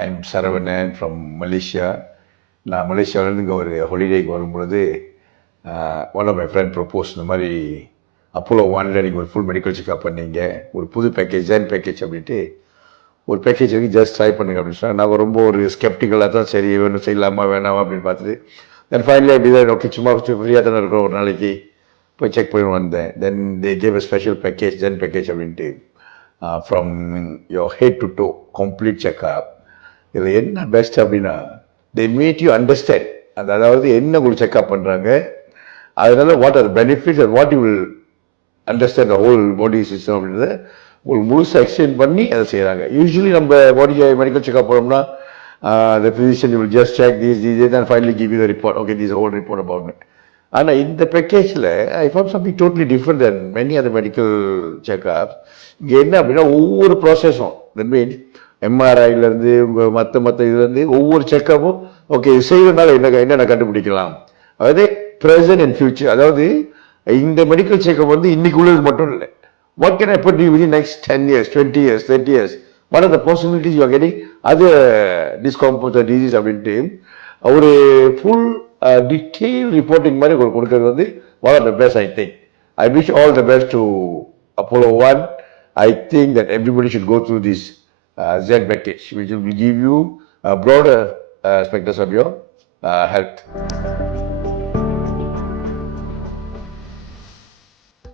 I'm Saravanan from Malaysia நான் மலேசியாவிலேருந்து இங்கே ஒரு ஹாலிடேக்கு வரும்பொழுது one of my friend propose இந்த மாதிரி அப்போலோ ஒன்ல நீங்கள் ஒரு ஃபுல் மெடிக்கல் செக்அப் பண்ணீங்க. ஒரு புது பேக்கேஜ் ஜென் பேக்கேஜ் அப்படின்ட்டு. ஒரு பேக்கேஜ் வரைக்கும் ஜஸ்ட் ட்ரை பண்ணுங்க அப்படின்னு சொன்னாங்க. நான் ரொம்ப ஒரு ஸ்கெப்டிக்கலாக தான் சரி வேணும் செய்யலாமா வேணாமா அப்படின்னு பார்த்துட்டு தென் ஃபைனலி அப்படி தான் ஓகே சும்மா ஃப்ரீயாக தானே இருக்கிறோம் ஒரு நாளைக்கு போய் செக் பண்ணி வந்தேன். Then they gave a special package zen package அப்படின்ட்டு from your head to toe complete checkup இதில் என்ன பெஸ்ட் அப்படின்னா தே மேட் யூ அண்டர்ஸ்டாண்ட் அந்த அதாவது என்ன உங்களுக்கு செக்அப் பண்ணுறாங்க அதனால what are benefits and what you will understand whole body system அப்படின்றத உங்களுக்கு முழுசாக எக்ஸ்டெண்ட் பண்ணி அதை செய்கிறாங்க யூஸ்வலி நம்ம பாடி மெடிக்கல் செக்அப் போனோம்னா the physician will just check these these and finally give you the report okay these whole the whole ஆனால் இந்த பேக்கேஜில் I form something totally different then many other medical checkup இங்கே என்ன அப்படின்னா ஒவ்வொரு ப்ராசஸும் that mean எம்ஆர்ஐலேருந்து உங்கள் மற்ற மற்ற இதுலேருந்து ஒவ்வொரு செக்கப்பும் ஓகே இது என்ன என்ன என்னென்ன கண்டுபிடிக்கலாம்? அதாவது ப்ரெசன்ட் அண்ட் ஃபியூச்சர் அதாவது இந்த மெடிக்கல் செக்அப் வந்து இன்னைக்கு உள்ளது மட்டும் இல்லை. What can I put you with next ten years twenty years thirty years what are the possibilities you getting அது டிஸ்காம்போஸ் டிசீஸ் அப்படின்ட்டு ஒரு ஃபுல் டீட்டெயில் ரிப்போர்ட்டிங் மாதிரி உங்களுக்கு கொடுக்கறது வந்து one of the best I think I wish all the best to Apollo one I think that everybody should go through this Z package, which will give you a broader uh, spectrum of your uh, health.